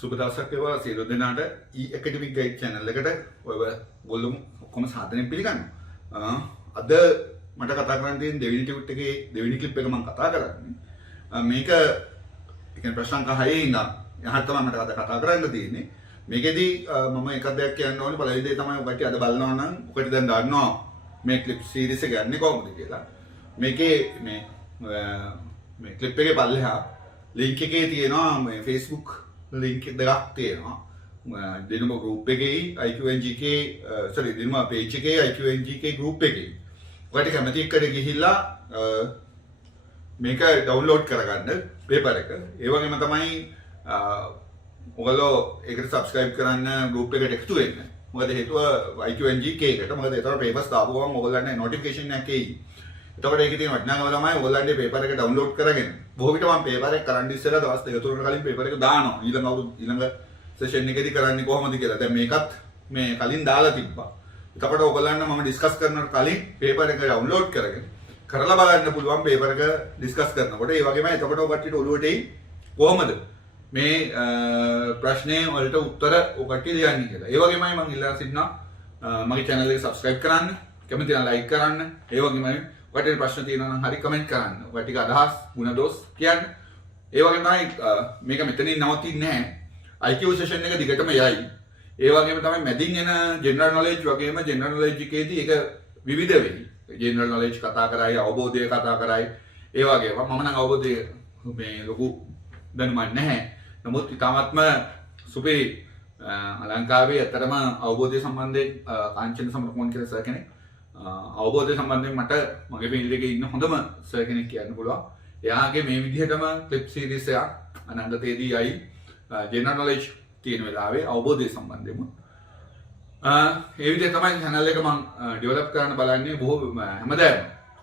සුබ දවසක් වේවා සියලු දෙනාට academic guide channel එකට ඔය ගොල්ලෝ ඔක්කොම සාදරයෙන් පිළිගන්නවා. අද මට කතා කරන්න තියෙන දෙවෙනි ටියුට් එකේ දෙවෙනි ක්ලිප් එක මම කතා කරන්නේ. මේක කියන්නේ ප්‍රශ්න අංක 6 ඉඳන් එහාට තමයි මට අද කතා කරන්න තියෙන්නේ. මේකෙදි මම එකක් දෙයක් කියන්න ඕනේ. පළවෙනි දේ තමයි ඔකට අද බලනවා නම් ඔකට දැන් දන්නවා මේ ක්ලිප් සීරීස් එක යන්නේ කොහොමද කියලා. මේකේ මේ ක්ලිප් එකේ පල්ලෙහා link එකේ තියෙනවා මේ Facebook link දෙකක් තියෙනවා. දිනම group එකේ IQNGK sorry දිනම page එකේ IQNGK group එකේ. ඔයාලට කැමති එකට ගිහිල්ලා මේක download කරගන්න paper එක. ඒ වගේම තමයි ඔයගොල්ලෝ ඒකට subscribe කරන්න group එකට එකතු වෙන්න. මොකද හේතුව IQNGK එකට. මොකද ඒතර papers දාපු ගමන් ඔයගොල්ලන්ට notification එකක් එයි. එතකොට ඒකේ තියෙන වටිනාකම තමයි ඔයගොල්ලන්ගේ paper එක download කරගෙන බොහෝ විට මම paper එක කරන් ඉස්සෙල්ලා දවස් දෙක තුනකට කලින් paper එක දානවා. ඊළඟ session එකේදී කරන්නේ කොහොමද කියලා. දැන් මේකත් මේ කලින් දාලා තිබ්බා. එතකොට ඔයගොල්ලන්ට මම discuss කරනකොට කලින් paper එක download කරගෙන කරලා බලන්න පුළුවන් paper එක discuss කරනකොට. ඒ වගේම එතකොට ඔකට ඔළුවට එයි කොහොමද මේ ප්‍රශ්නේ වලට උත්තර ඔකට දෙන්නේ කියලා. ඒ වගේමයි මම ඉල්ලා සිටිනවා මගේ channel එක subscribe කරන්න, කැමති නම් like කරන්න. ඒ වගේමයි ඔකට ප්‍රශ්න තියෙනවා නම් හරි comment කරන්න. ඔකට ටික අදහස්, ಗುಣ දොස් කියන්න. ඒ වගේම තමයි මේක මෙතනින් නවතින්නේ නැහැ. IQ session එක දිගටම යයි. ඒ වගේම තමයි මැදින් එන general knowledge වගේම general knowledge එකේදී ඒක විවිධ වෙයි. general knowledge කතා කරයි, අවබෝධය කතා කරයි. ඒ වගේම මම නම් අවබෝධය මේ ලොකු දැනුමක් නැහැ. නමුත් ඊටාත්ම සුපේ ලංකාවේ අතරම අවබෝධය සම්බන්ධයෙන් කාංචන සමරකෝන් කියලා සර් කෙනෙක් අවබෝධය සම්බන්ධයෙන් මට මගේ ෆීල්ඩ් එකේ ඉන්න හොඳම සර් කෙනෙක් කියන්න පුළුවන්. එයාගේ මේ විදිහටම ක්ලිප් සීරීස් එකක් අනන්තයේදී යයි general knowledge තියෙන වෙලාවේ අවබෝධය සම්බන්ධයෙන්ම ඒ විදිහට තමයි channel එක මම develop කරන්න බලන්නේ. බොහෝ හැමදාම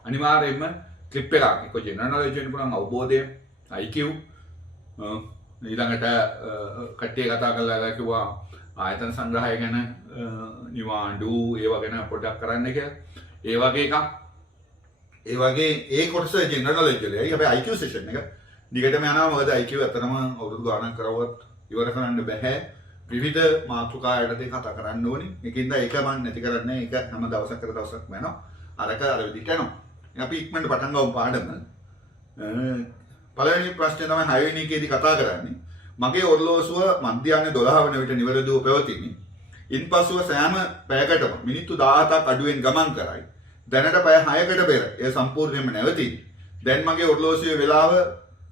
අනිවාර්යයෙන්ම ක්ලිප් එකක් එක්ක general knowledge වෙන්න පුළුවන්, අවබෝධය, IQ ඊළඟට කට්ටිය කතා කරලා කිව්වා ආයතන සංග්‍රහය ගැන නිවාඩු ඒවා ගැන පොඩ්ඩක් කරන්න කියලා. ඒ වගේ එකක්. ඒ වගේ ඒ කොටස general knowledge වලයි. හැබැයි IQ session එක දිගටම යනවා. මොකද IQ අතරම අවුරුදු ගාණක් කරවුවත් ඉවර කරන්න බෑ. විවිධ මාතෘකා යටතේ කතා කරන්න ඕනේ. ඒකින්ද ඒක මම නැති කරන්නේ. ඒක හැම දවසක් කර දවසක් වෙනවා. අරක අර විදිහට යනවා. අපි ඉක්මනට පටන් ගමු පාඩම. පළවෙනි ප්‍රශ්නේ තමයි 6 වෙනි එකේදී කතා කරන්නේ. මගේ ඔරලෝසුව මධ්‍යහ්න 12 වන විට නිවැරදිව පැවතිනි. ඉන්පසුව සෑම පැයකටම මිනිත්තු 17ක් අඩුවෙන් ගමන් කරයි. දැනට පැය 6කට පෙර එය සම්පූර්ණයෙන්ම නැවතිනි. දැන් මගේ ඔරලෝසුවේ වෙලාව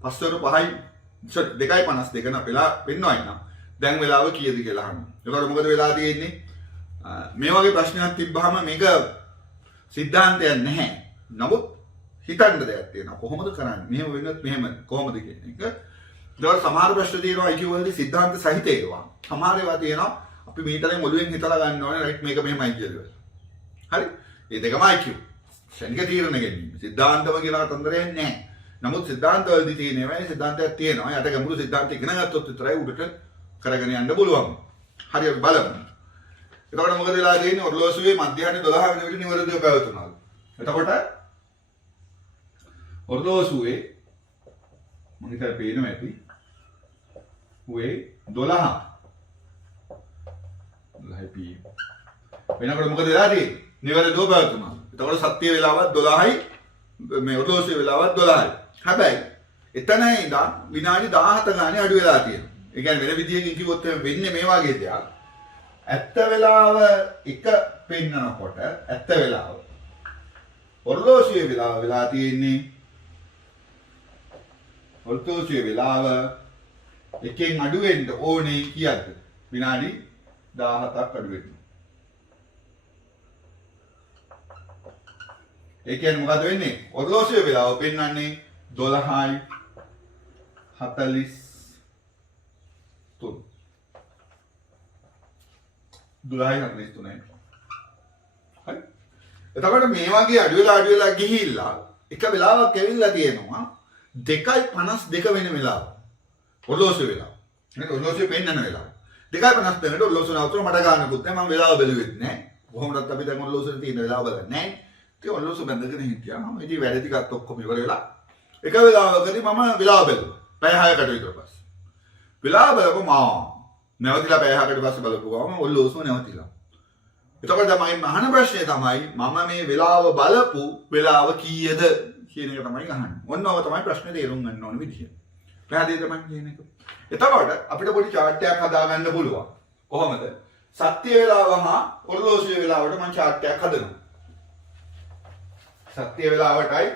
2:52 න වෙලා වෙන්නවයි නම් දැන් වෙලාව කීයද කියලා අහනවා. ඒකට මොකද වෙලා තියෙන්නේ? මේ වගේ ප්‍රශ්නයක් තිබ්බහම මේක සිද්ධාන්තයක් නැහැ. නමුත් හිතන්න දෙයක් තියෙනවා. කොහොමද කරන්නේ? මෙහෙම වෙනත් මෙහෙම කොහොමද කියන එක. ඒකට සමහර ප්‍රශ්න තියෙනවා IQ වලදී සිද්ධාන්ත සහිත ඒවා. සමහර ඒවා තියෙනවා අපි මීටරෙන් ඔළුවෙන් හිතලා ගන්න ඕනේ රයිට් මේක මෙහෙමයි කියලා. හරි? මේ දෙකම IQ. ශනික තීරණ ගැනීම. සිද්ධාන්තව කියලා කතන්දරයක් නැහැ. නමුත් සිද්ධාන්ත වලදී තියෙන ඒවා සිද්ධාන්තයක් තියෙනවා. යට ගැඹුරු සිද්ධාන්ත ඉගෙන ගත්තොත් විතරයි උඩට කරගෙන යන්න පුළුවන්. හරි අපි බලමු. එතකොට මොකද වෙලා තියෙන්නේ? ඔරලෝසුවේ මධ්‍යහ්න 12 වෙනි විට නිවැරදිව පැවතුණා. එතකොට ඔරලෝසුවේ මම හිතා පේනවා ඇති. උවේ 12 PM. වෙනකොට මොකද වෙලා තියෙන්නේ? නිවැරදිව පැවතුණා. එතකොට සත්‍ය වේලාවත් 12යි මේ ඔරලෝසුවේ වේලාවත් 12යි. හැබැයි එතන ඉඳන් විනාඩි 17 ගානේ අඩු වෙලා තියෙනවා. ඒ කියන්නේ වෙන විදියකින් කිව්වොත් වෙන්නේ මේ වගේ දෙයක්. ඇත්ත වෙලාව එක පෙන්නනකොට ඇත්ත වෙලාව ඔරලෝසුවේ වෙලාව වෙලා තියෙන්නේ ඔරලෝසුවේ වෙලාව එකෙන් අඩු වෙන්න ඕනේ කීයද? විනාඩි 17ක් අඩු වෙන්න. ඒ කියන්නේ මොකද වෙන්නේ? ඔරලෝසුවේ වෙලාව පෙන්වන්නේ 12:43. හරි. එතකොට මේ වගේ අඩු වෙලා ගිහිල්ලා එක වෙලාවක් ඇවිල්ලා තියෙනවා 2:52 වෙන වෙලාව. ඔරලෝසුවේ වෙලාව. නේද? ඔරලෝසුවේ පෙන්නන වෙලාව. 2:52 වෙනකොට ඔරලෝසුව නවතුන මට ගන්නකුත් නැහැ. මම වෙලාව බැලුවෙත් නැහැ. කොහොමදත් අපි දැන් ඔරලෝසුවේ තියෙන වෙලාව බලන්නේ නැහැ. ඉතින් ඔරලෝසුව බැඳගෙන හිටියා. මම ඉතින් වැඩ ටිකත් ඔක්කොම ඉවර වෙලා එක වෙලාවකදී මම වෙලාව බැලුවා. පැය 6කට විතර පස්සේ. වෙලාව බලපුවම නැවතිලා පැය 6කට පස්සේ බලපු ගමන් ඔල්ලෝසුව නැවතිලා. එතකොට තමයි අහන ප්‍රශ්නේ තමයි මම මේ වෙලාව බලපු වෙලාව කීයද කියන එක තමයි අහන්නේ. ඔන්න ඔය තමයි ප්‍රශ්නේ තේරුම් ගන්න ඕන විදිය. පැහැදිලිද මම කියන එක? එතකොට අපිට පොඩි chart එකක් හදාගන්න පුළුවන්. කොහොමද? සත්‍ය වේලාව හා ඔර්ලෝසුවේ වේලාවට මම chart එකක් හදනවා. සත්‍ය වේලාවටයි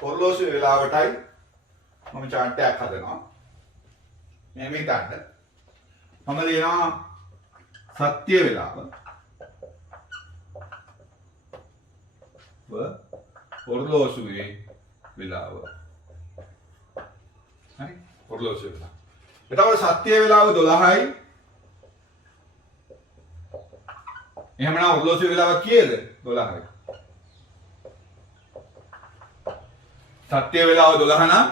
ඔර්ලෝසුවේ වේලාවටයි මම chart එකක් හදනවා. මේ ගන්න. මම ලියනවා සත්‍ය වේලාව ඔර්ලෝසුවේ වේලාව. හරි? ඔර්ලෝසුවේ වේලාව. එතකොට සත්‍ය වේලාව 12යි. එහෙමනම් ඔර්ලෝසුවේ වේලාව කීයද? 12යි. සත්‍ය වේලාව 12 නම්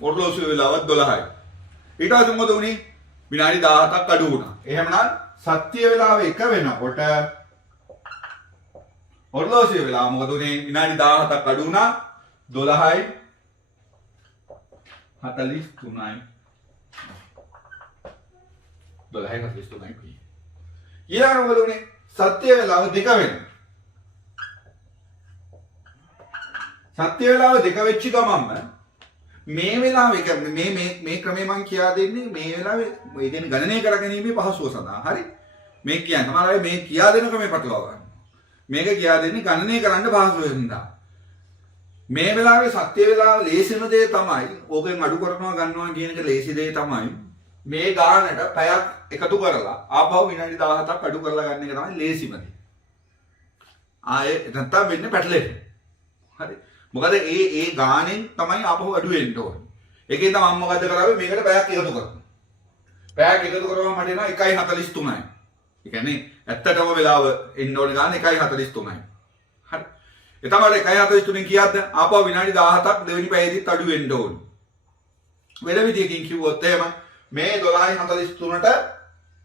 ඔර්ලෝසුවේ වේලාව 12යි. ඊට පස්සේ මොකද වුනේ? විනාඩි 17ක් අඩු වුණා. එහෙමනම් සත්‍ය වේලාව 1 වෙනකොට ඔර්ලෝසුවේ වේලාව මොකද වුනේ? විනාඩි 17ක් අඩු වුණා. 12යි 43යි. 12යි 43යි. ඊළඟ මොකද වුනේ? සත්‍ය වේලාව 2 වෙනවා. සත්‍ය වේලාව 2 වෙච්ච ගමන්ම මේ වෙලාවේ මේ ක්‍රමය මම කියා දෙන්නේ මේ වෙලාවේ ඒ කියන්නේ ගණනය කරගැනීමේ පහසුව සඳහා. හරි? මේ කියන්නේ සමහර අය මේ කියා දෙන ක්‍රමේ පටලවා ගන්නවා. මේක කියා දෙන්නේ ගණනය කරන්න පහසු වෙනවා. මේ වෙලාවේ සත්‍ය වේලාව ලේසිම දේ තමයි ඕකෙන් අඩු කරනවා ගන්නවා කියන එක ලේසි දේ තමයි. මේ ගානට පැයක් එකතු කරලා ආපහු විනාඩි 17ක් අඩු කරලා ගන්න එක තමයි ලේසිම දේ. ආයේ නැත්තම් වෙන්නේ පැටලෙන්නේ. හරි? මොකද ඒ ගානෙන් තමයි ආපහු අඩු වෙන්න ඕනේ. ඒකෙන් තමයි මම මොකද කරාවේ මේකට පැයක් එකතු කරනවා. පැයක් එකතු කරවම මට එනවා 1:43යි. ඒ කියන්නේ ඇත්තටම වෙලාව එන්න ඕනේ ගාන 1:43යි. හරි. එතකොට 1:43න් කීයක්ද? ආපහු විනාඩි 17ක් දෙවෙනි පැයේදීත් අඩු වෙන්න ඕනේ. වෙන විදියකින් කිව්වොත් එහෙම මේ 12:43ට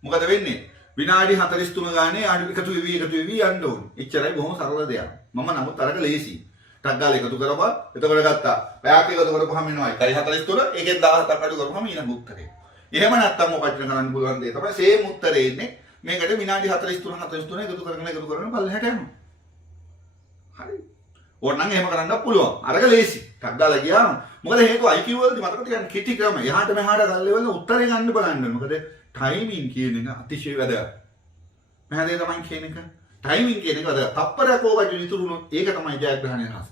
මොකද වෙන්නේ? විනාඩි 43 ගානේ අඩු එකතු වෙවි යන්න ඕනේ. එච්චරයි බොහොම සරල දෙයක්. මම නමුත් අරක ලේසි. ටක් ගාලා එකතු කරපුවා. එතකොට ගත්තා. පැයක් එකතු කරපුවාම එනවා 1:43. ඒකෙන් 17ක් අඩු කරපුවාම ඊළඟ උත්තරේ. එහෙම නැත්තම් මොකක්ද කරන්න පුළුවන් දේ තමයි සේම් උත්තරේ ඉන්නේ. මේකට විනාඩි 43 එකතු කරගෙන බලහට යනවා. හරි. ඕනනම් එහෙම කරන්න පුළුවන්. අරක ලේසි. ටක් ගාලා ගියාම මොකද හේතුව IQ වලදී මතක තියාගන්න කෙටි ක්‍රම. එහාට මෙහාට ගල්ලෙවල උත්තරේ ගන්න බලන්න. මොකද ටයිමින් කියන එක අතිශය වැදගත්. මහදේ තමයි කියන එක. ටයිමින් කියන එක වැදගත්. තප්පරයක් ඕකට විතුරුනොත් ඒක තමයි ජයග්‍රහණය රහස.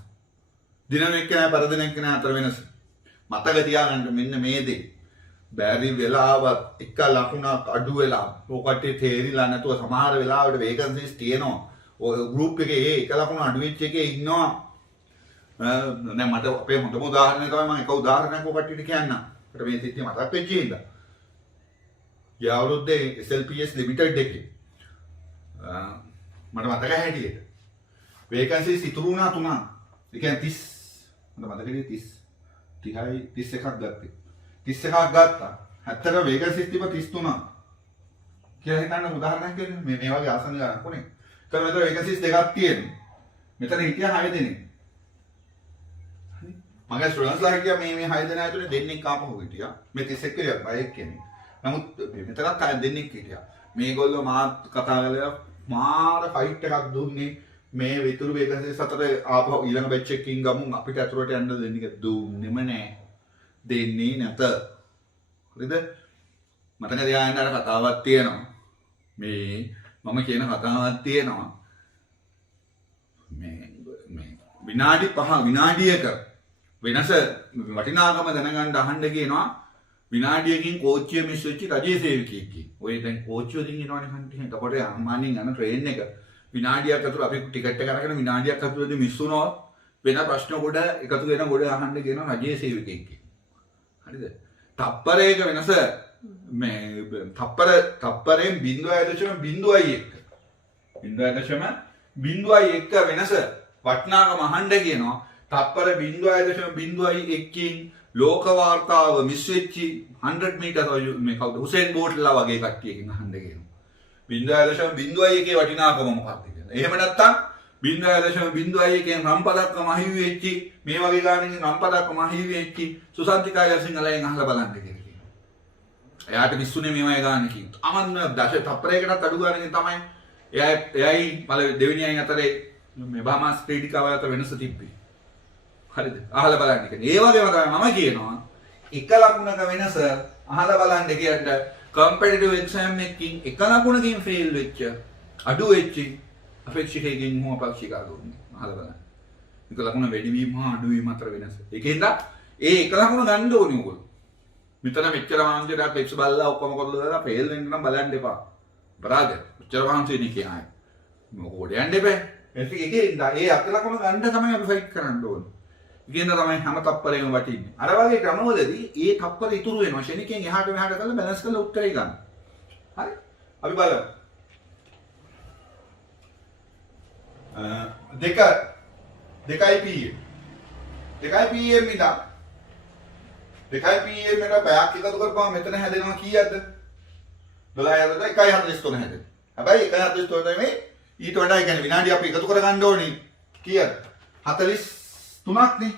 දිනන එක්කෙනා පරදින එක්කෙනා අතර වෙනස. මතක තියාගන්න මෙන්න මේ දේ. බැරි වෙලාවත් එක ලකුණක් අඩු වෙලා ඔකට තේරිලා නැතුව සමහර වෙලාවට වේකන්සිස් තියෙනවා. ඔය ගෲප් එකේ එක ලකුණ අඩු වෙච්ච එකේ ඉන්නවා. දැන් මට අපේ හොඳම උදාහරණය තමයි මම එක උදාහරණයක් ඔකට කියන්නම්. අපිට මේ සිද්ධිය මතක් වෙච්ච හින්දා. ගිය අවුරුද්දේ SLPS ලිමිටඩ් එකේ මට මතක හැටියට වේකන්සිස් ඉතුරු වුණා 3. ඒ කියන්නේ 30 මට මතකයි 30යි 31ක් ගත්තේ. 31ක් ගත්තා. ඇත්තට වේකන්සිස් තිබ්බ 33. කියලා හිතන්න උදාහරණයක් දෙන්න. මේ වගේ ආසන ගන්නක් උනේ. ඒතර මෙතන වේකන්සිස් දෙකක් තියෙනවා. මෙතන හිටියා 6 දෙනෙක්. හරි. මගේ ස්ටුඩන්ට්ස්ලා හිටියා මේ 6 දෙනා ඇතුලේ දෙන්නෙක් ආපහු හිටියා. මේ 31 කියලා බයෙක් කෙනෙක්. නමුත් මෙතනත් අය දෙන්නෙක් හිටියා. මේගොල්ලෝ මාත් කතා කරලා මාර ෆයිට් එකක් දුන්නේ මේ විතුරු වේකන්සිස් අතර ආපහු ඊළඟ බැච් එකකින් ගමු අපිට අතුරට යන්න දෙන්න එක දුන්නෙම නෑ. දෙන්නේ නැත. හරිද? මතක තියාගන්න අර කතාවක් තියෙනවා. මේ මම කියන කතාවක් තියෙනවා. මේ විනාඩි 5 විනාඩියක වෙනස වටිනාකම දැනගන්න අහන්න කියනවා. විනාඩියකින් කෝච්චිය මිස් වෙච්ච රජයේ සේවකයෙක්ගේ. ඔය දැන් කෝච්චිය දින් එනවනේ හන්ටි. එතකොට සාමාන්‍යයෙන් යන ට්‍රේන් එක විනාඩියක් ඇතුළත අපි ටිකට් එක අරගෙන විනාඩියක් ඇතුළතදී මිස් වුණොත් වෙන ප්‍රශ්න කොට එකතු වෙන කොට අහන්න කියනවා රජයේ සේවකයෙක්ගේ. හරිද? තප්පරයක වෙනස මේ තප්පරයෙන් 0.01 වෙනස වටිනාකම අහන්න කියනවා. තප්පර 0.01කින් ලෝක වාර්තාව මිස් වෙච්චි 100 මීටර් මේ කවුද හුසේන් බෝල්ට්ලා වගේ කට්ටියකින් අහන්න කියනවා. 0.01 වටිනාකම මොකක්ද කියලා. එහෙම නැත්නම් 0.01 රම්පදක්කම අහිමි වෙච්චි මේ වගේ ගානකින් රම්පදක්කම අහිමි වෙච්චි සුසන්තිකා යසිංහලෙන් අහලා බලන්න කියලා කියනවා. එයාට විශ්ුනේ මේවා ගන්න කිව්ව. අමන්න දශ තප්පරයකටත් අඩු ගන්නකින් තමයි එයයි දෙවෙනි අය අතරේ මේ බහමාස් ක්‍රීඩිකාව අතර වෙනස තිබ්බේ. හරිද? අහලා බලන්න කියන්නේ. ඒ වගේම තමයි මම කියනවා එක ලකුණක වෙනස අහලා බලන්න කියන්නේ කම්පිටිටිව් එක්සෑම් එකකින් එක ලකුණකින් ෆේල් වෙච්ච අඩු වෙච්ච අපේක්ෂකයෙක්ගෙන් හෝ අපේක්ෂිකාවකින් අහලා බලන්න. එක ලකුණ වැඩි වීම හා අඩු වීම අතර වෙනස. ඒකෙන්ද ඒ එක ලකුණ ගන්න ඕනේ උගොල්ලෝ. මෙතන මෙච්චර වහන්සේට ටෙක්ස් බලලා ඔක්කොම කරලා දාලා ෆේල් වෙන්න නම් බලන්න එපා. බරාද? මෙච්චර වහන්සේ කියන්නේ. මොකෝට යන්න එපා. ඒකෙන්ද ඒ අත ලකුණ ගන්න තමයි අපි ෆයිට් කරන්න ඕනේ. ඉගෙන තමයි හැම තප්පරේම වටින්නේ. අර වගේ ක්‍රමවලදී ඒ තප්පර ඉතුරු වෙනවා. ශනිකෙන් එහාට මෙහාට කරලා බැලන්ස් කරලා උත්තරේ ගන්න. හරි? අපි බලමු. දෙකයි pm. දෙකයි pm ඉඳන් දෙකයි pm එකට පැයක් එකතු කරපුවම මෙතන හැදෙනවා කීයක්ද? 12 1.43 හැදෙනවා. හැබැයි 1.43 නෙමෙයි ඊට වඩා ඒ කියන්නේ විනාඩි අපි එකතු කරගන්න ඕනේ කීයද? 43ක් නේ.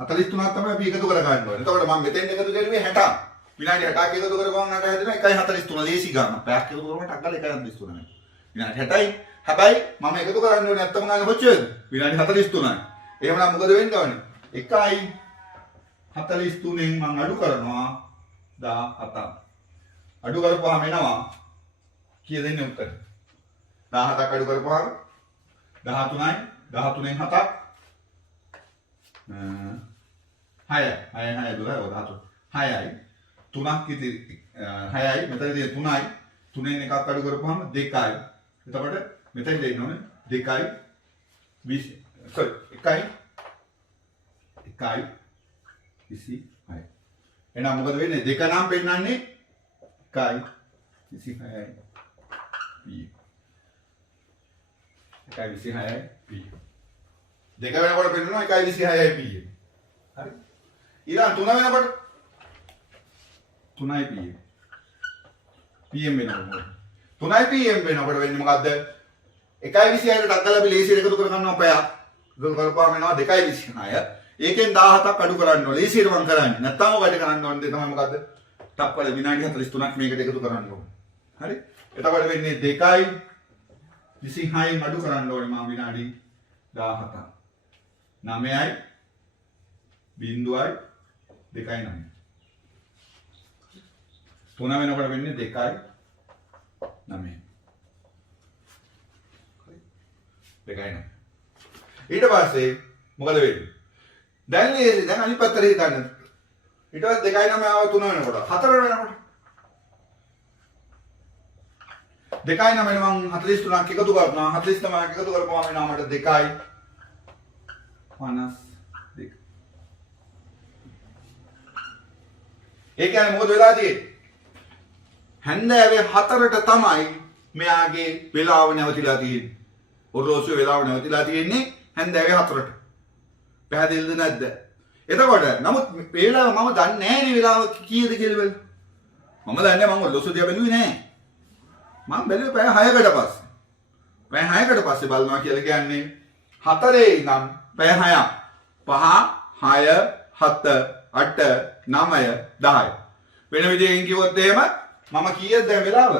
43ක් තමයි අපි එකතු කරගන්න ඕනේ. එතකොට මම මෙතෙන් එකතු කරුවේ 60. විනාඩි 60ක් එකතු කරපුවම නට හැදෙනවා 1.43 ලේසි ගන්න. පැයක් එකතු කරපුවම ටක් ගාලා 1.43 නේ. විනාඩි 60යි. හැබැයි මම එකතු කරන්න ඕනේ නැත්තම ගන්න කොච්චරද? විනාඩි 43යි. එහෙමනම් මොකද වෙන්න ඕනේ? 1.43න් මම අඩු කරනවා 17ක්. අඩු කරපුවාම එනවා කීයද එන්නේ උත්තර? 17ක් අඩු කරපුවාම 13යි 13න් 7ක් 6යි 6යි 3ක් ඉතිරි 6යි මෙතනදී 3යි 3න් එකක් අඩු කරපුවාම 2යි. එතකොට මෙතෙන් දෙන්න ඕනේ 2යි 20 sorry 1යි 26යි. එහෙනම් මොකද වෙන්නේ? 2 නම් පෙන්නන්නේ 1යි 26යි p. 1යි 26යි p. 2 වෙනකොට පෙන්නනවා 1යි 26යි p. හරි? ඊළඟ 3 වෙනකොට 3යි p. pm වෙනකොට 3යි pm වෙනකොට වෙන්නේ මොකද්ද? 1යි 26ට ඩක්කලා අපි ලේසියට එකතු කරගන්නවා පැයක්. එකතු කරපුවාම එනවා 2යි 26. ඒකෙන් 17ක් අඩු කරන්න ඕනේ. ලේසියට මම කරන්නේ. නැත්නම් ඔය වැඩ කරන්න ඕනේ තමයි මොකද්ද? තප්පර විනාඩි 43ක් මේකට එකතු කරන්න ඕනේ. හරි? එතකොට වෙන්නේ 2යි 26න් අඩු කරන්න ඕනේ මම විනාඩි 17ක්. 9යි 0යි 2යි 9. 3 වෙනකොට වෙන්නේ 2යි 9. දෙකයි නෑ. ඊට පස්සේ මොකද වෙන්නේ? දැන් අනිත් පැත්තට හිතන්න. ඊට පස්සේ 2යි 9 ආව 3 වෙනකොට 4 වෙනකොට 2යි 9 මම 43ක් එකතු කරනවා. 49ක් එකතු කරපුවාම එනවා මට 2යි 52. ඒ කියන්නේ මොකද වෙලා තියෙන්නේ? හැන්දෑවේ 4ට තමයි මෙයාගේ වෙලාව නැවතිලා තියෙන්නේ. ඔරලෝසුවේ වෙලාව නැවතිලා තියෙන්නේ හැන්දෑවේ 4ට. පැහැදිලිද නැද්ද? එතකොට නමුත් වේලාව මම දන්නේ නැහැ නේ වෙලාව කීයද කියලා බලන්න. මම දන්නේ මම ඔරලෝසුව දිහා බැලුවේ නැහැ. මම බැලුවේ පැය 6කට පස්සේ. පැය 6කට පස්සේ බලනවා කියලා කියන්නේ 4 ඉඳන් පැය 6ක්. 5 6 7 8 9 10. වෙන විදිහකින් කිව්වොත් එහෙම මම කීයද දැන් වෙලාව?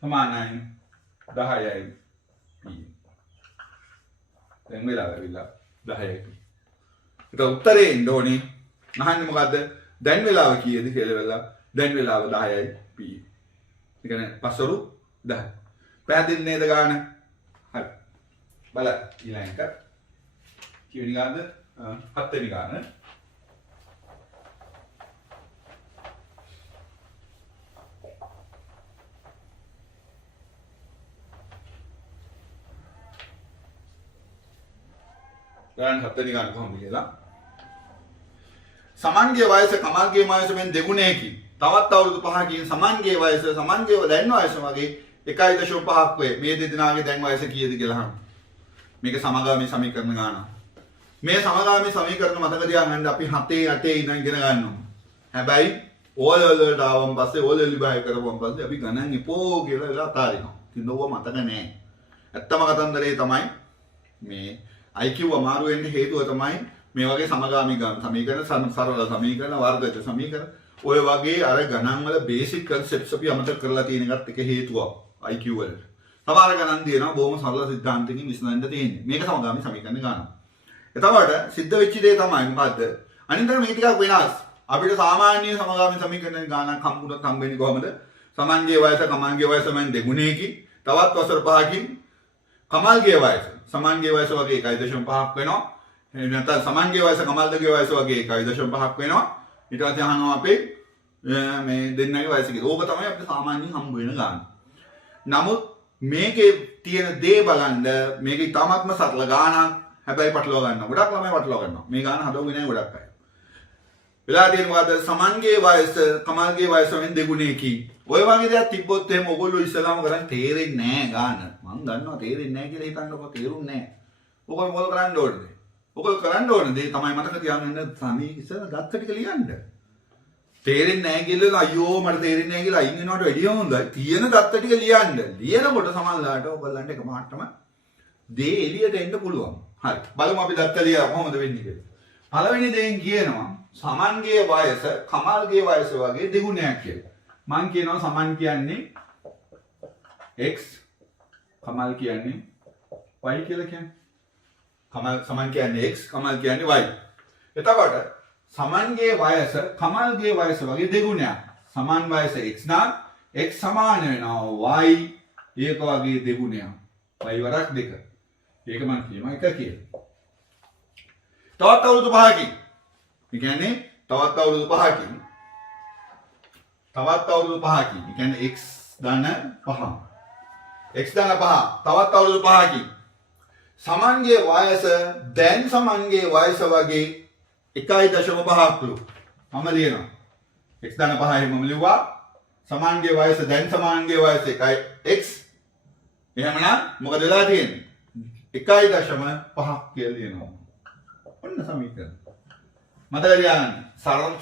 සමානයි 10යි p. දැන් වෙලාව ඇවිල්ලා 10යි p. ඒක උත්තරේ එන්න ඕනේ. අහන්නේ මොකද්ද? දැන් වෙලාව කීයද කියලා වෙලා. දැන් වෙලාව 10යි p. ඒ කියන්නේ පස්වරු 10. පැහැදිලි නේද ගාන? හරි. බලන්න ඊළඟ එක. කීවෙනි ගානද? 7 වෙනි ගාන. ගාන 7 වෙනි ගාන කොහොමද කියලා? සමන්ගේ වයස කමල්ගේ වයස මෙන් දෙගුණයකින් තවත් අවුරුදු 5කින් සමන්ගේ වයස සමන්ගේව දැන් වයස වගේ 1.5ක් වේ. මේ දෙදෙනාගේ දැන් වයස කීයද කියලා අහන්න. මේක සමගාමී සමීකරණ ගන්න. මේ සමගාමී සමීකරණ මතක තියාගන්න අපි 7 8 ඉඳන් ඉගෙන ගන්නවා. හැබැයි ඕල් වලට ආවම පස්සේ ඕල් විභාග කරපුවම පස්සේ අපි ගණන් ඉපෝ කියලා වෙලා අතාරිනවා. ඉතින් ඕව මතක නැහැ. ඇත්තම කතන්දරේ තමයි මේ IQ අමාරු වෙන්න හේතුව තමයි මේ වගේ සමගාමී සමීකරණ සරල සමීකරණ වර්ගජ සමීකරණ ඔය වගේ අර ගණන් වල බේසික් කන්සෙප්ට්ස් අපි අමතක කරලා තියෙන එකත් එක හේතුවක් IQ වලට. සමහර ගණන් තියෙනවා බොහොම සරල සිද්ධාන්තකින් විසඳන්න තියෙන්නේ. මේක සමගාමී සමීකරණ ගන්න. එතකොට සිද්ධ වෙච්ච දේ තමයි මොකද්ද? අනිත් මේ ටිකක් වෙනස්. අපිට සාමාන්‍ය සමගාමී සමීකරණ ගණන් හම්බුනොත් හම්බෙන්නේ කොහමද? සමන්ගේ වයස කමන්ගේ වයස මෙන් දෙගුණයකින් තවත් වසර 5කින් කමල්ගේ වයස සමන්ගේ වයස වගේ 1.5ක් වෙනවා. නැත්නම් සමන්ගේ වයස කමල්ගේ වයස වගේ 1.5ක් වෙනවා. ඊට පස්සේ අහනවා අපි මේ දෙන්නගේ වයස කියලා. ඕක තමයි අපිට සාමාන්‍යයෙන් හම්බ වෙන ගාන. නමුත් මේකේ තියෙන දේ බලන්න මේක ඉතාමත්ම සරල ගානක්. හැබැයි පටලවා ගන්නවා. ගොඩක් ළමයි පටලවා ගන්නවා. මේ ගාන හදවුවේ නැහැ ගොඩක් අය. වෙලා තියෙන මොකද සමන්ගේ වයස කමල්ගේ වයස වෙන දෙගුණයකින්. ඔය වගේ දේවල් තිබ්බොත් එහෙම ඔයගොල්ලෝ ඉස්සලාම කරන් තේරෙන්නේ නැහැ ගාන. මම දන්නවා තේරෙන්නේ නැහැ කියලා හිතන්නකො තේරුන්නේ නැහැ. ඔයගොල්ලෝ මොකද කරන්න ඕනද? ඔයගොල්ලෝ කරන්න ඕනේ තමයි මතක තියාගන්න සමී ඉස්සර ගත්ත ටික ලියන්න. තේරෙන්නේ නැහැ කියලා අයියෝ මට තේරෙන්නේ නැහැ කියලා අයින් වෙනවට වැඩිය හොඳයි. තියෙන ගත්ත ටික ලියන්න. ලියනකොට සමහරලාට ඔයගොල්ලන්ට එක මාට්ටම දේ එළියට එන්න පුළුවන්. හරි. බලමු අපි දත්ත ලියලා කොහොමද වෙන්නේ කියලා. පළවෙනි දෙයෙන් කියනවා සමන්ගේ වයස කමල්ගේ වයස වගේ දෙගුණයක් කියලා. මම කියනවා සමන් කියන්නේ x කමල් කියන්නේ y කියලා කියන්නේ. සමන් කියන්නේ x කමල් කියන්නේ y. එතකොට සමන්ගේ වයස කමල්ගේ වයස වගේ දෙගුණයක්. සමන් වයස x නම් x සමාන වෙනවා y ඒක වගේ දෙගුණයක්. y වරක් 2. ඒක මම කියනවා 1 කියලා. තවත් අවුරුදු 5කින්. ඒ කියන්නේ තවත් අවුරුදු 5කින්. තවත් අවුරුදු 5කින්. ඒ කියන්නේ x ධන 5. x ධන 5 තවත් අවුරුදු 5කින්. සමන්ගේ වයස දැන් සමන්ගේ වයස වගේ 1.5ක්ලු. මම ලියනවා. x ධන 5 මම ලිව්වා. සමන්ගේ වයස දැන් සමන්ගේ වයස 1x. එහෙමනම් මොකද වෙලා තියෙන්නේ? 1.5ක් කියලා ලියනවා. ඔන්න සමීකරණ. මතක තියාගන්න.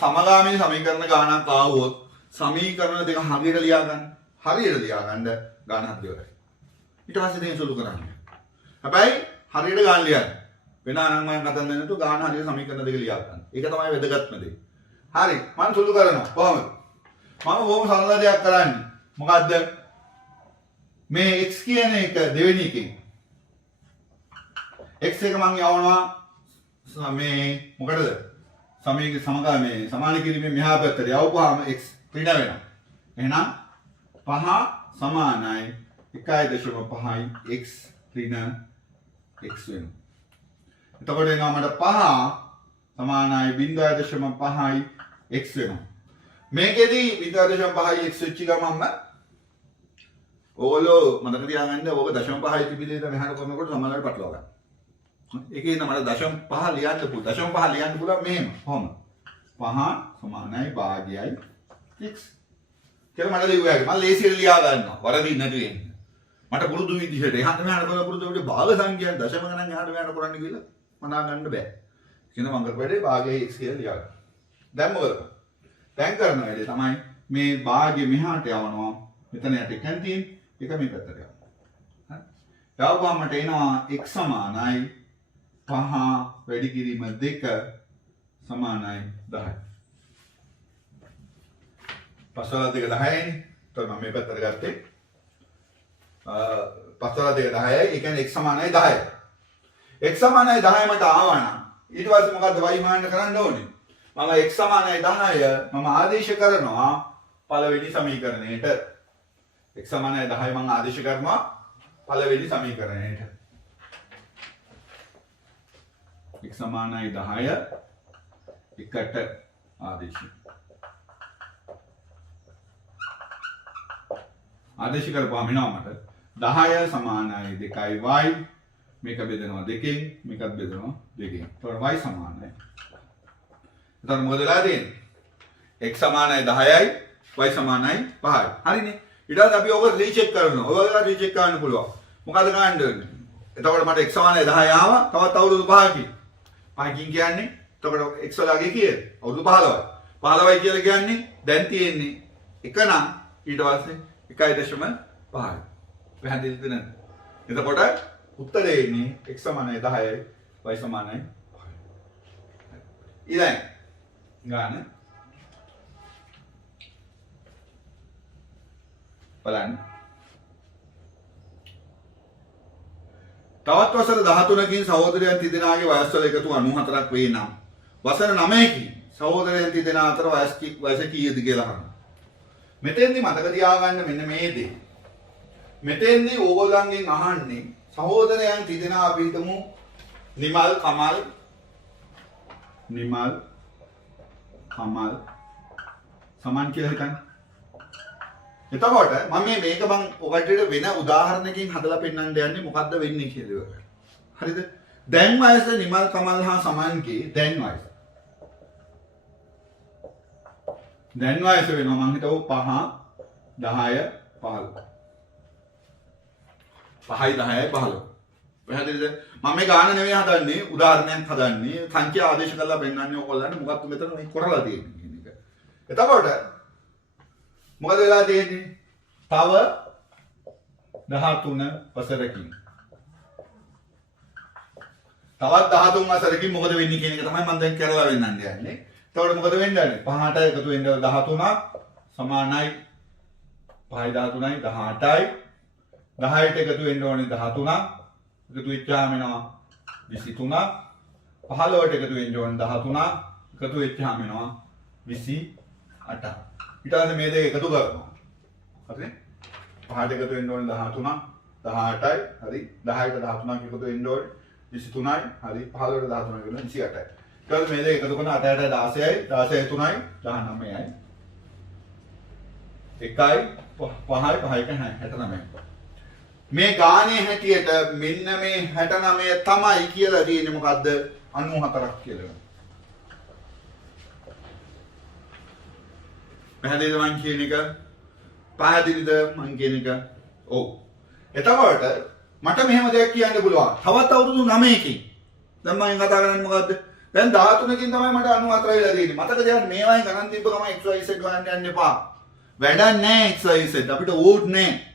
සමගාමී සමීකරණ ගානක් ආවොත් සමීකරණ දෙක හරියට ලියා ගන්න. හරියට ලියා ගන්න ගාන හද ඉවරයි. ඊට පස්සේ දෙන සුළු කරන්න. හැබැයි හරියට ගාන ලියන්න. වෙන අනංගමයන් කතන් දෙන්නතු ගාන හරියට සමීකරණ දෙක ලියා ගන්න. ඒක තමයි වැදගත්ම දේ. හරි. මම සුළු කරනවා. කොහොමද? මම බොහොම සරල දෙයක් කරන්නේ. මොකද්ද? මේ x කියන එක දෙවෙනි එකෙන් x එක මම යවනවා මේ මොකටද? සමගාමී සමාන කිරීමේ මෙහා පැත්තට යවපුවාම x ඍණ වෙනවා. එහෙනම් 5 සමානයි 1.5යි x ඍණ x වෙනවා. එතකොට එනවා මට 5 සමානයි 0.5යි x වෙනවා. මේකෙදි 0.5යි x වෙච්ච ගමන්ම ඕගොල්ලෝ මතක තියාගන්න ඕක 0.5යි තිබිලේ ඉඳන් මෙහාට කරනකොට සමානලට පටලවා ගන්න. ඒකේ නම් මට 0.5 ලියන්න පුළුවන්. 0.5 ලියන්න පුළුවන් මෙහෙම. කොහොම? 5 සමානයි භාගයයි x. කියලා මට ලියුවා. මම ලේසියෙන් ලියා ගන්නවා. වරදින් නැති වෙන්නේ. මට පුරුදු විදිහට එහාට මෙහාට කරලා පුරුදු වෙන්නේ භාග සංඛ්‍යාවෙන් දශම ගණන් එහාට මෙහාට කරන්න කියලා මනා ගන්න බෑ. කියන මම කරපැඩේ භාගයයි x කියලා ලියා ගන්න. දැන් මොකද? දැන් කරන වැඩේ තමයි මේ භාගය මෙහාට යවනවා. මෙතන යට එකක් තියෙන. එක මේ පැත්තට යවනවා. හරි. යවපුවාම මට එනවා x සමානයි 5 වැඩි කිරීම 2 සමානයි 10. පස්වල දෙක 10යිනේ. එතකොට මම මේ පැත්තට ගත්තේ. පස්වල දෙක 10යි. ඒ කියන්නේ x සමානයි 10යි. x සමානයි 10 මට ආවනම් ඊට පස්සේ මොකද්ද y මාන්න කරන්න ඕනේ? මම x සමානයි 10 මම ආදේශ කරනවා පළවෙනි සමීකරණයට. x සමානයි 10 මම ආදේශ කරනවා පළවෙනි සමීකරණයට. x සමානයි 10 එකට ආදේශ. ආදේශ කරපුවාම එනවා මට 10 සමානයි 2y මේක බෙදනවා 2කින් මේකත් බෙදනවා 2කින්. එතකොට y සමානයි. එතකොට මොකද වෙලා තියෙන්නේ? x සමානයි 10යි y සමානයි 5යි. හරිනේ. ඊට පස්සේ අපි ඔක රීචෙක් කරනවා. ඔයගොල්ලෝ රීචෙක් කරන්න පුළුවන්. මොකද කරන්න ඕනේ? එතකොට මට x සමානයි 10 ආවා. තවත් අවුරුදු 5කින්. 5කින් කියන්නේ එතකොට x වලගේ කීයද? අවුරුදු 15යි. 15යි කියලා කියන්නේ දැන් තියෙන්නේ 1 නම් ඊට පස්සේ 1.5යි. පැහැදිලිද නැද්ද? එතකොට උත්තරේ එන්නේ x සමානයි 10යි y සමානයි 5යි. ඊළඟ ගාන බලන්න. තවත් වසර 13කින් සහෝදරයන් තිදෙනාගේ වයස් වල එකතු 94ක් වේ නම් වසර 9කින් සහෝදරයන් තිදෙනා අතර වයස කීයද කියලා අහනවා. මෙතෙන්දි මතක තියාගන්න මෙන්න මේ දේ. මෙතෙන්දි ඕගොල්ලන්ගෙන් අහන්නේ සහෝදරයන් තිදෙනා අපි හිතමු නිමල් කමල් සමාන් කියලා හිතන්න. එතකොට මම මේක ඔකට වෙන උදාහරණකින් හදලා පෙන්නන්න යන්නේ මොකද්ද වෙන්නේ කියලා. හරිද? දැන් වයස නිමල් කමල් හා සමාන්ගේ දැන් වයස. දැන් වයස වෙනවා මම හිතුව 5 10 15. 5යි 10යි 15. පැහැදිලිද? මම මේ ගාන නෙවෙයි හදන්නේ උදාහරණයක් හදන්නේ සංඛ්‍යා ආදේශ කරලා පෙන්නන්නේ ඔයගොල්ලන්ට මොකක්ද මෙතන මේ කරලා තියෙන්නේ කියන එක. එතකොට මොකද වෙලා තියෙන්නේ? තව 13 වසරකින්. තවත් 13 වසරකින් මොකද වෙන්නේ කියන එක තමයි මම දැන් කරලා වෙන්නන්න යන්නේ. එතකොට මොකද වෙන්නේ? 5ට එකතු වෙන්න 13ක් සමානයි 5යි 13යි 18යි. 10ට එකතු වෙන්න ඕනේ 13ක්. එකතු වෙච්චාම එනවා 23ක්. 15ට එකතු වෙන්න ඕනේ 13ක්. එකතු වෙච්චාම එනවා 28ක්. ඊට පස්සේ මේ දෙක එකතු කරනවා. හරිද? 5ට එකතු වෙන්න ඕනේ 13ක් 18යි. හරි. 10ට 13ක් එකතු වෙන්න ඕනේ 23යි. හරි. 15ට 13ක් එකතු වෙන්න 28යි. ඊට පස්සේ මේ දෙක එකතු කරන 8ට 16යි 16යි 3යි 19යි. 1යි 5යි 5යි 69යි. මේ ගානේ හැටියට මෙන්න මේ 69 තමයි කියලා තියෙන්නේ මොකද්ද? 94ක් කියලා. පැහැදිලිද මං කියන එක? පැහැදිලිද මං කියන එක? ඔව්. එතකොට මට මෙහෙම දෙයක් කියන්න පුළුවන්. තවත් අවුරුදු 9කින් දැන් මම කතා කරන්නේ මොකද්ද? දැන් 13කින් තමයි මට 94 වෙලා තියෙන්නේ. මතක තියාගන්න මේවායින් ගණන් තිබ්බ ගමන් XYZ ගණන් යන්න එපා. වැඩක් නැහැ XYZ. අපිට ඕඩ් නැහැ.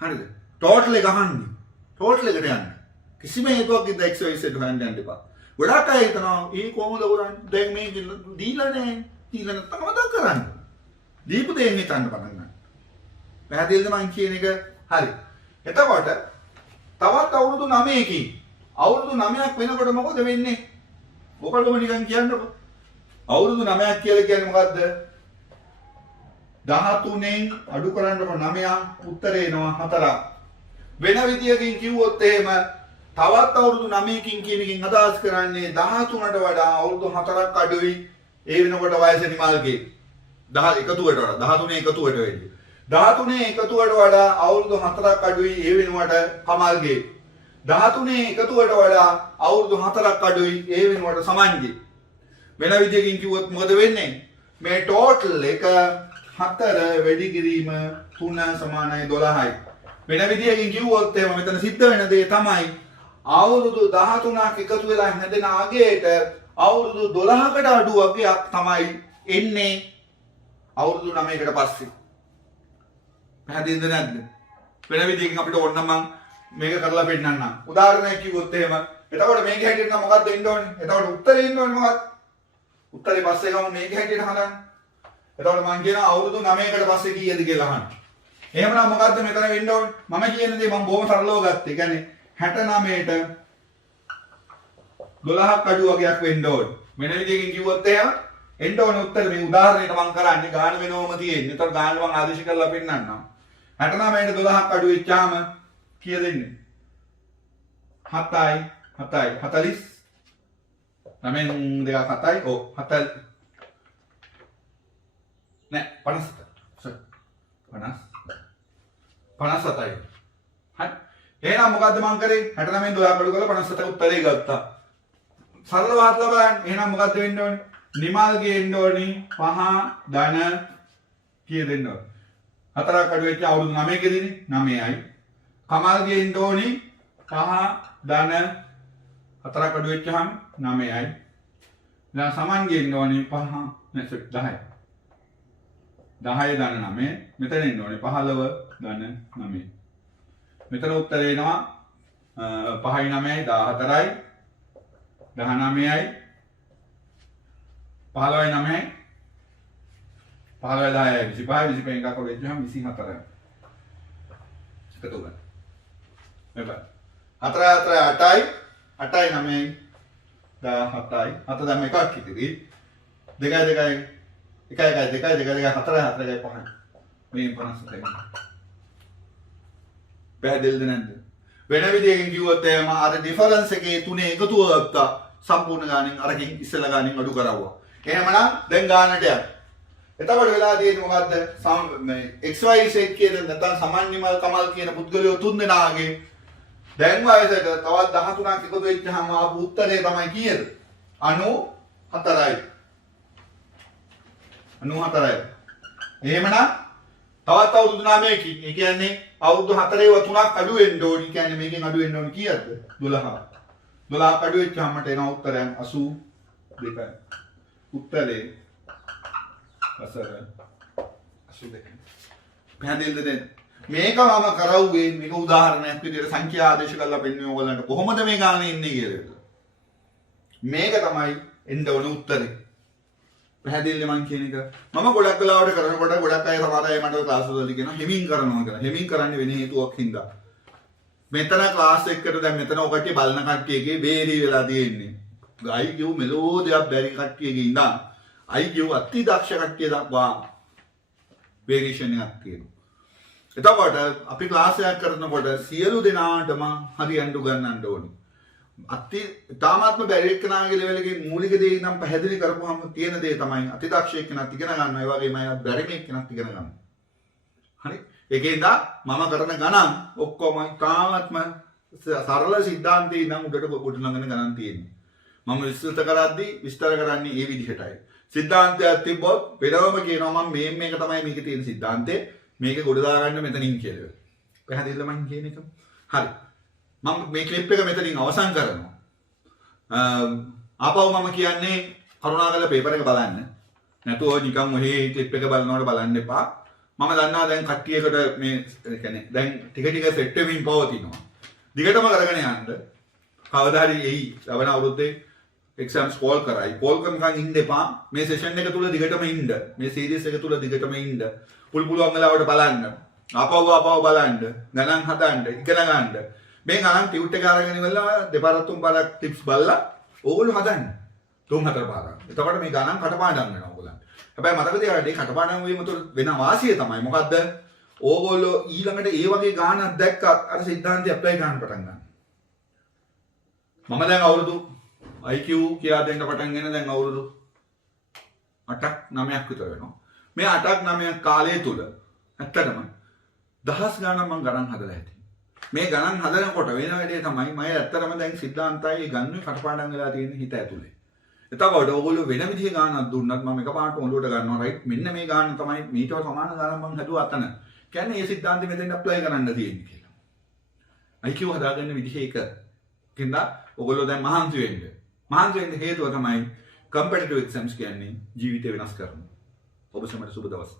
හරිද? ටෝටල් එක අහන්නේ. ටෝටල් එකට යන්න. කිසිම හේතුවක් ඉද XYZ හොයන්න යන්න එපා. ගොඩක් අය හිතනවා "ඊ කොහොමද කරන්නේ? දැන් මේ දීලා නැහැ. දීලා නැත්නම් මොකද කරන්නේ?" දීපු දෙයෙන් හිතන්න පටන් ගන්න. පැහැදිලිද මං කියන එක? හරි. එතකොට තවත් අවුරුදු 9කින් අවුරුදු 9ක් වෙනකොට මොකද වෙන්නේ? ඔයගොල්ලෝ නිකන් කියන්නකො. අවුරුදු 9ක් කියලා කියන්නේ මොකද්ද? 13න් අඩු කරන්නකො 9 උත්තරේ එනවා 4ක්. වෙන විදියකින් කිව්වොත් එහෙම තවත් අවුරුදු 9කින් කියන එකෙන් අදහස් කරන්නේ 13ට වඩා අවුරුදු 4ක් අඩුයි. ඒ වෙනකොට වයස නිමල්ගේ 10 එකතුවට වඩා 13 එකතුවට වෙන්නේ. 13 එකතුවට වඩා අවුරුදු 4ක් අඩුයි. ඒ වෙනුවට කමල්ගේ 13 එකතුවට වඩා අවුරුදු 4ක් අඩුයි. ඒ වෙනුවට සමන්ගේ. වෙන විදියකින් කිව්වොත් මොකද වෙන්නේ? මේ ටෝටල් එක 4 වැඩි කිරීම 3 සමානයි 12යි. වෙන විදියකින් කිව්වොත් එහෙම මෙතන සිද්ධ වෙන දේ තමයි අවුරුදු 13ක් එකතු වෙලා හැදෙන අගයට අවුරුදු 12කට අඩු වගේක් තමයි එන්නේ අවුරුදු 9කට පස්සේ. පැහැදිලිද නැද්ද? වෙන විදියකින් අපිට ඕන නම් මේක කරලා පෙන්නන්න. උදාහරණයක් කිව්වොත් එහෙම එතකොට මේකේ හැටියට නම් මොකක්ද එන්න ඕනේ? එතකොට උත්තරේ එන්න ඕනේ මොකක්ද? උත්තරේ පස්සේ ගමු මේකේ හැටියට හදන්න. එතකොට මම කියනවා අවුරුදු 9කට පස්සේ කීයද කියලා අහන්න. එහෙමනම් මොකද්ද මෙතන වෙන්න ඕනේ? මම කියන දේ මම බොහොම සරලව ගත්තා. ඒ කියන්නේ 69ට 12ක් අඩු වගේක් වෙන්න ඕනේ. වෙන විදිහකින් කිව්වොත් එහෙම එන්න ඕනේ උත්තර මේ උදාහරණයට මම කරන්නේ ගාන වෙනවම තියෙන්නේ. ඒතර ගාන මම ආදේශ කරලා පෙන්නන්නම්. 69ට 12ක් අඩු වෙච්චාම කීයද එන්නේ? 7යි 40 9න් දෙකක් 7යි. ඔව් 7 නෑ 57. 57යි. හරි. එහෙනම් මොකද්ද මං කරේ? 69න් 12ක් අඩු කරලා 57ක උත්තරේ ගත්තා. සරලව හදලා බලන්න. එහෙනම් මොකද්ද වෙන්න ඕනේ? නිමල්ගේ එන්න ඕනේ 5 ධන කීයද එන්න ඕනේ? 4ක් අඩු වෙච්ච අවුරුදු 9කදීනේ 9යි. කමල්ගේ එන්න ඕනේ 5 ධන 4ක් අඩු වෙච්චාම 9යි. දැන් සමන්ගේ එන්න ඕනේ 5 නැසෙ 10යි. 10 ධන 9 මෙතන එන්න ඕනේ 15 ධන 9. මෙතන උත්තරේ එනවා 5යි 9යි 14යි 19යි 15 10 25 25 එකක් වගේ ඉච්චාම 24 එකතු ගන්න. මේ බලන්න. 4 8යි 8යි 9යි 17යි 7 දැන් එකක් ඉතිරි 2 1 1 2 4 4 5 මේ 57 පැහැදිලිද නැද්ද? වෙන විදිහකින් කිව්වොත් එහෙම අර ඩිෆරන්ස් එකේ තුනේ එකතුව ගත්තා සම්පූර්ණ ගානෙන් අරකින් ඉස්සෙල්ලා ගානෙන් අඩු කරවුවා. එහෙමනම් දැන් ගානට යන්න. එතකොට වෙලා තියෙන්නේ මොකද්ද? මේ XYZ කියන නැත්නම් සමන්නිමල් කමල් කියන පුද්ගලයෝ තුන් දෙනාගේ දැන් වයසට තවත් 13ක් එකතු වෙච්චාම ආපු උත්තරේ තමයි කීයද? 94යි. 94යි. එහෙමනම් තවත් අවුරුදු 9කින් ඒ කියන්නේ අවුරුදු 4ේව 3ක් අඩු වෙන්න ඕනි. කියන්නේ මේකෙන් අඩු වෙන්න ඕනි කීයද? 12. 12ක් අඩු වෙච්චාම මට එන උත්තරයන් 82යි. උත්තරේ අසර 82. පැහැදිලිද දැන්? මේක මම කරවුවේ මේක උදාහරණයක් විදිහට සංඛ්‍යා ආදේශ කරලා පෙන්වන්නේ ඕගොල්ලන්ට කොහොමද මේ ගානේ ඉන්නේ කියලා. මේක තමයි එන්න ඕන උත්තරේ. පැහැදිලිද මං කියන එක? මම ගොඩක් වෙලාවට කරනකොට ගොඩක් අය සමහර අය මට ක්ලාස් වලදී කියනවා හෙමින් කරනවා කියලා. හෙමින් කරන්නේ වෙන හේතුවක් හින්දා. මෙතන ක්ලාස් එකකට දැන් මෙතන ඔකට බලන කට්ටියගේ බේරි වෙලා තියෙන්නේ. IQ මෙලෝඩියක් බැරි කට්ටියගේ ඉඳන් IQ අති දක්ෂ කට්ටිය දක්වා වේරියේෂන් එකක් තියෙනවා. එතකොට අපි ක්ලාස් එකක් කරනකොට සියලු දෙනාටම හරියට උගන්වන්න ඕනේ. තාමත්ම බැරි එක්කනාගේ ලෙවල් එකේ මූලික දේ නම් පැහැදිලි කරපුවාම තියෙන දේ තමයි අති දක්ෂ එක්කනත් ඉගෙන ගන්න. ඒ වගේම අය බැරි එක්කනත් ඉගෙන ගන්න. හරි? ඒකෙන්ද මම කරන ගණන් ඔක්කොම තාමත්ම සරල සිද්ධාන්තේ ඉඳන් උඩට ගොඩනගන ගණන් තියෙනවා. මම විස්තර කරන්නේ මේ විදිහටයි. සිද්ධාන්තයක් තිබ්බොත් වෙනවම කියනවා මම මේක තමයි මේකේ තියෙන සිද්ධාන්තේ. මේක ගොඩ දාගන්න මෙතනින් කියලා. පැහැදිලිද මම කියන එක? හරි. මම මේ ක්ලිප් එක මෙතනින් අවසන් කරනවා. ආපහු මම කියන්නේ කරුණාකරලා පේපර් එක බලන්න. නැතුව නිකන් ඔහේ ක්ලිප් එක බලනකොට බලන්න එපා. මම දන්නවා දැන් කට්ටියකට මේ කියන්නේ දැන් ටික ටික සෙට් වෙමින් පවතිනවා. දිගටම කරගෙන යන්න. කවදා හරි එයි ලබන අවුරුද්දේ එක්සෑම්ස් කෝල් කරයි. කෝල් කරනකන් ඉන්න එපා. මේ සෙෂන් එක තුල දිගටම ඉන්න. මේ සීරීස් එක තුල දිගටම ඉන්න. පුළුවන් වෙලාවට බලන්න. ආපහු බලන්න. ගණන් හදන්න. ඉගෙන ගන්න. මේ ගණන් ටියුට් එක අරගෙන ඉවරලා දෙපාරක් තුන් පාරක් ටිප්ස් බලලා ඕගොල්ලෝ හදන්න. තුන් හතර පාරක්. එතකොට මේ ගණන් කටපාඩම් වෙනවා ඕගොල්ලන්ට. හැබැයි මතක තියාගන්න මේ කටපාඩම් වීම තුළ වෙන වාසිය තමයි මොකද්ද? ඕගොල්ලෝ ඊළඟට ඒ වගේ ගානක් දැක්කත් අර සිද්ධාන්තය ඇප්ලයි කරන්න පටන් ගන්නවා. මම දැන් අවුරුදු IQ කියා දෙන්න පටන්ගෙන දැන් අවුරුදු 8ක් 9ක් විතර වෙනවා. මේ 8ක් 9ක් කාලය තුල ඇත්තටම දහස් ගණන් මම ගණන් හදලා ඇති. මේ ගණන් හදනකොට වෙන වැඩේ තමයි මම ඇත්තටම දැන් සිද්ධාන්තයි ගන්නේ කටපාඩම් වෙලා තියෙන හිත ඇතුලේ. එතකොට ඕගොල්ලෝ වෙන විදිහේ ගානක් දුන්නත් මම එකපාරට ඔළුවට ගන්නවා රයිට් මෙන්න මේ ගාන තමයි මීටව සමාන ගානක් මම හදුවා අතන. කියන්නේ මේ සිද්ධාන්තෙ මෙතෙන් ඇප්ලයි කරන්න තියෙන්නේ කියලා. IQ හදාගන්න විදිහ එක. කින්ද ඕගොල්ලෝ දැන් මහන්සි වෙන්න. මහන්සි වෙන්න හේතුව තමයි කම්පිටිටිව් එක්සෑම්ස් කියන්නේ ජීවිතය වෙනස් කරනවා. ඔබ සමට සුබ දවස්.